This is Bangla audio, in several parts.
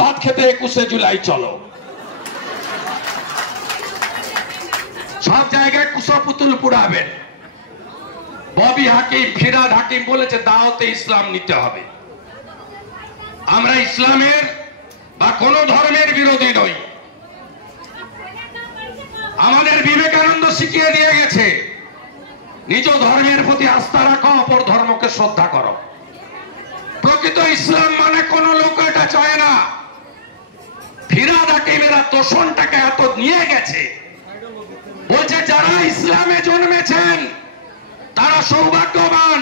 ভাত খেতে 21শে জুলাই চলো। সব জায়গায় কুশপুতুল পুড়াবেন। ববি হাকিম, ফিরাদ হাকিম বলেছে দাওয়াতে ইসলাম নিতে হবে। আমরা ইসলামের বা কোন ধর্মের বিরোধী নই। আমাদের বিবেকানন্দ শিখিয়ে দিয়ে গেছে নিজ ধর্মের প্রতি আস্থা রাখো, অপর ধর্মকে শ্রদ্ধা করো। প্রকৃত ইসলাম মানে কোন লোক এটা চায় না। ফিরাদ হাকিমেরা তোষণটাকে এত নিয়ে গেছে, বলছে যারা ইসলামে জন্মেছেন তারা সৌভাগ্যবান,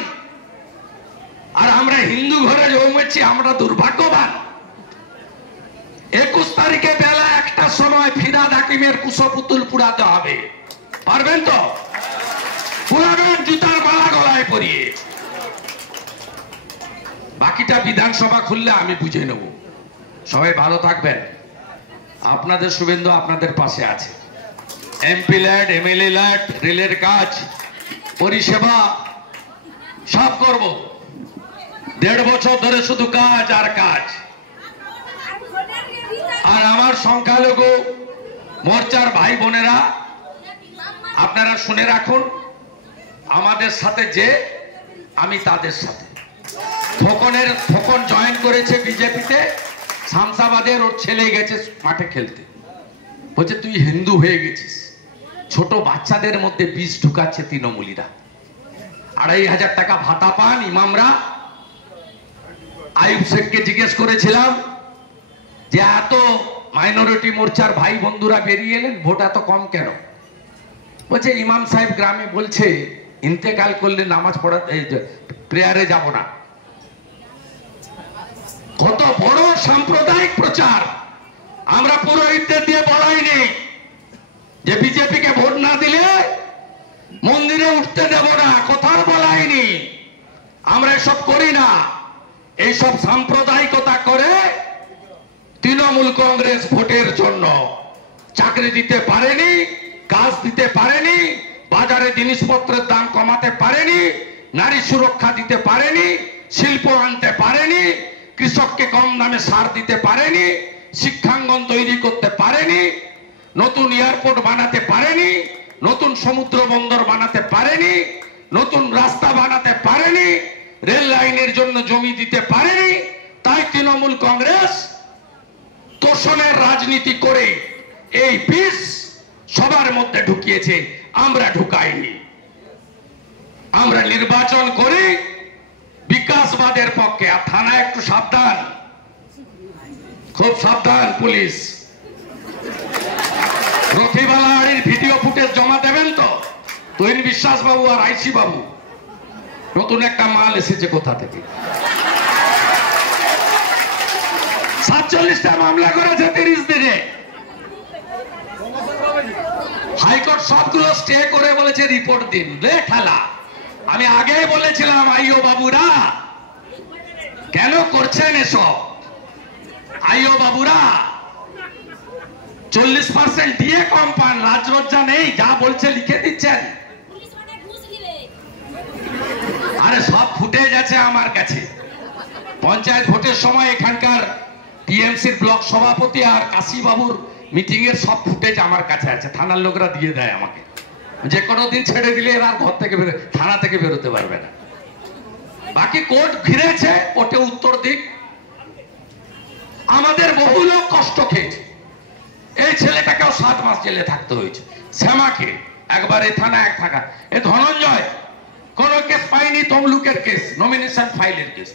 আর আমরা হিন্দু ঘরে জন্মেছি আমরা দুর্ভাগ্যবান। 21 তারিখে বেলা 1টার সময় ফিরাদ হাকিমের কুশপুতুল পুড়াতে হবে। পারবেন তো? পুরাবেন জুতার মালা গলায় পরিয়ে। বাকিটা বিধানসভা খুললে আমি বুঝে নেব। সবাই ভালো থাকবেন। আপনাদের শুভেন্দু আপনাদের পাশে আছে। এমপি ল্যাড, এমএলএ ল্যাড, রেলের কাজ, পরিষেবা সব করব। 1.5 বছর ধরে শুধু কাজ আর কাজ। আর আমার সংখ্যালঘু মোর্চার ভাই বোনেরা আপনারা শুনে রাখুন, আমাদের সাথে যে আমি তাদের সাথে। ফোকন জয়েন করেছে বিজেপিতে, শামসাবাদের ওর ছেলে গেছে মাঠে খেলতে। বলছে তুই হিন্দু হয়ে গেছিস। ছোট বাচ্চাদের মধ্যে বিষ ঢুকাচ্ছে তৃণমূলীরা। 2,500 টাকা ভাতা পান ইমামরা। আইয়ুব শেখকে জিজ্ঞেস করেছিলাম যে এত মাইনরিটি মোর্চার ভাই বন্ধুরা বেরিয়ে এলেন, ভোট এত কম কেন? বলছে ইমাম সাহেব গ্রামে বলছে ইন্তেকাল করলে নামাজ পড়াতে প্রেয়ারে যাব না। কত বড় সাম্প্রদায়িক প্রচার। আমরা পুরোহিতদের দিয়ে বলাইনি যে বিজেপিকে ভোট না দিলে মন্দিরে উঠতে দেব না, কোথাও বলাইনি। আমরা এসব করি না। এইসব সাম্প্রদায়িকতা করে তৃণমূল কংগ্রেস ভোটের জন্য চাকরি দিতে পারেনি, কাজ দিতে পারেনি, বাজারে জিনিসপত্রের দাম কমাতে পারেনি, নারী সুরক্ষা দিতে পারেনি, শিল্প আনতে পারেনি, কৃষককে কম দামে সার দিতে পারেনি, শিক্ষাঙ্গন তৈরি করতে পারেনি, নতুন এয়ারপোর্ট বানাতে পারেনি, নতুন সমুদ্র বন্দর বানাতে পারেনি, নতুন রাস্তা বানাতে পারেনি, রেল লাইনের জন্য জমি দিতে পারেনি। তাই তৃণমূল কংগ্রেস তোষণের রাজনীতি করে এই বিষ সবার মধ্যে ঢুকিয়েছে। আমরা ঢুকাইনি। আমরা নির্বাচন করি বিকাশবাদের পক্ষে। আর থানায় একটু সাবধান, খুব সাবধান পুলিশ। রথিবালাহারির ভিডিও ফুটেজ জমা দেবেন তো? তুহিন বিশ্বাস বাবু আর আইসি বাবু, নতুন একটা মাল এসেছে কোথা থেকে। 47টা মামলা করেছে 30 দিনে। হাইকোর্ট সবগুলো স্টে করে বলেছে রিপোর্ট দিন। রে ঠেলা, আমি আগেই বলেছিলাম আইও বাবুরা কেন করছেন এসব। আইও বাবুরা 40% দিয়ে কম পান, লাজলজ্জা নেই, যা বলছে লিখে দিচ্ছেন। আরে সব ফুটেজ আছে আমার কাছে। পঞ্চায়েত ভোটের সময় এখানকার টিএমসির ব্লক সভাপতি আর কাশীবাবুর মিটিং এর সব ফুটেজ আমার কাছে আছে। থানার লোকরা দিয়ে দেয় আমাকে। যে কোনো দিন ছেড়ে দিলে এরা ঘর থেকে থানা থেকে বেরোতে পারবে না। বাকি কোর্ট ঘিরেছে, কোর্টে উত্তর দিক। আমাদের বহু লোক কষ্ট খেয়েছে। এই ছেলেটাকেও 7 মাস জেলে থাকতে হয়েছে। শ্যামাকে একবার এ থানা এক থাকা। এ ধনঞ্জয় কোন কেস পাইনি, তমলুকের কেস, নমিনেশন ফাইলের কেস।